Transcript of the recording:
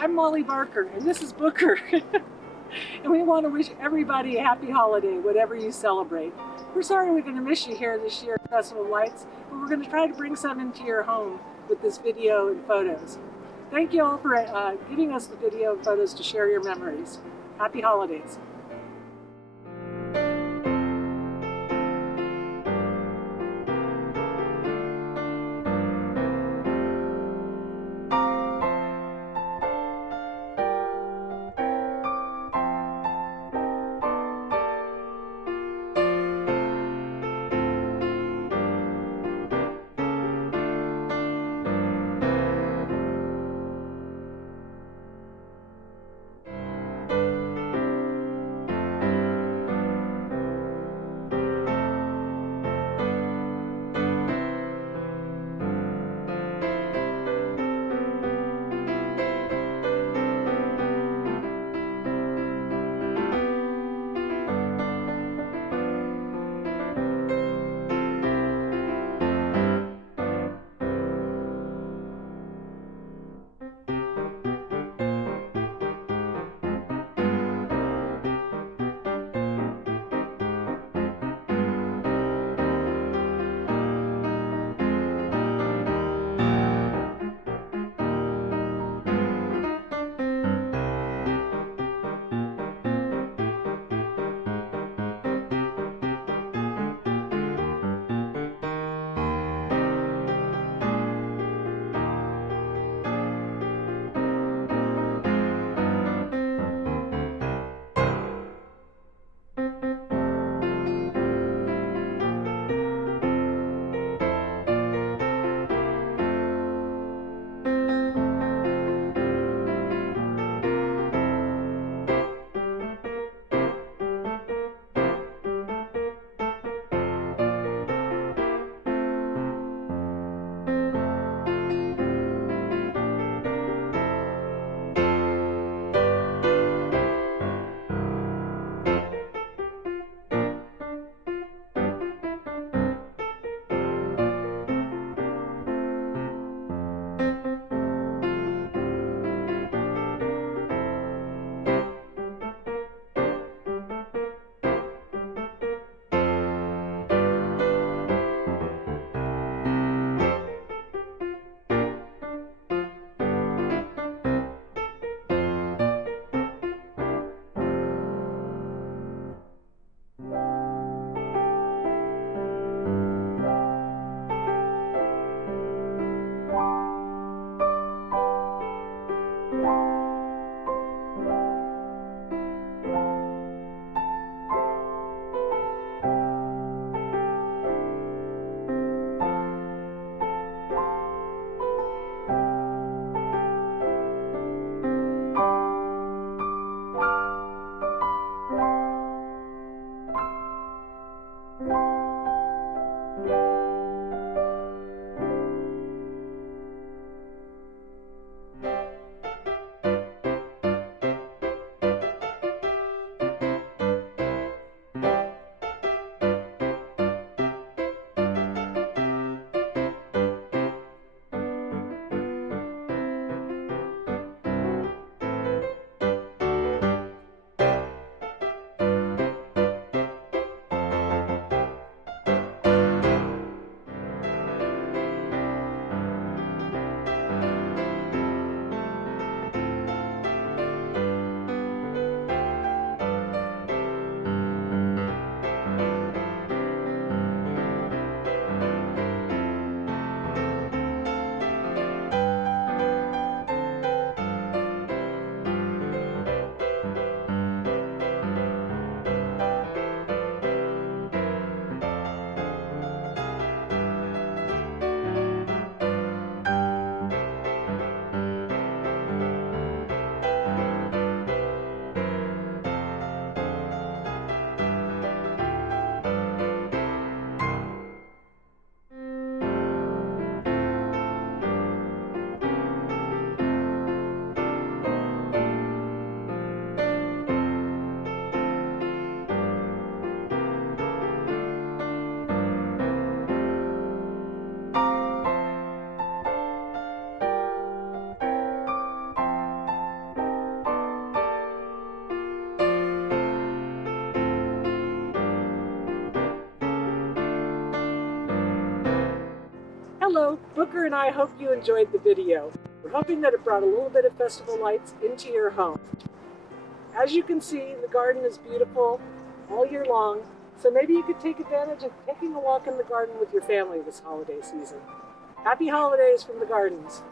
I'm Molly Barker, and this is Booker. And we want to wish everybody a happy holiday, whatever you celebrate. We're sorry we're going to miss you here this year at Festival of Lights, but we're going to try to bring some into your home with this video and photos. Thank you all for giving us the video and photos to share your memories. Happy holidays. Hello, Booker and I hope you enjoyed the video. We're hoping that it brought a little bit of festival lights into your home. As you can see, the garden is beautiful all year long, so maybe you could take advantage of taking a walk in the garden with your family this holiday season. Happy holidays from the gardens.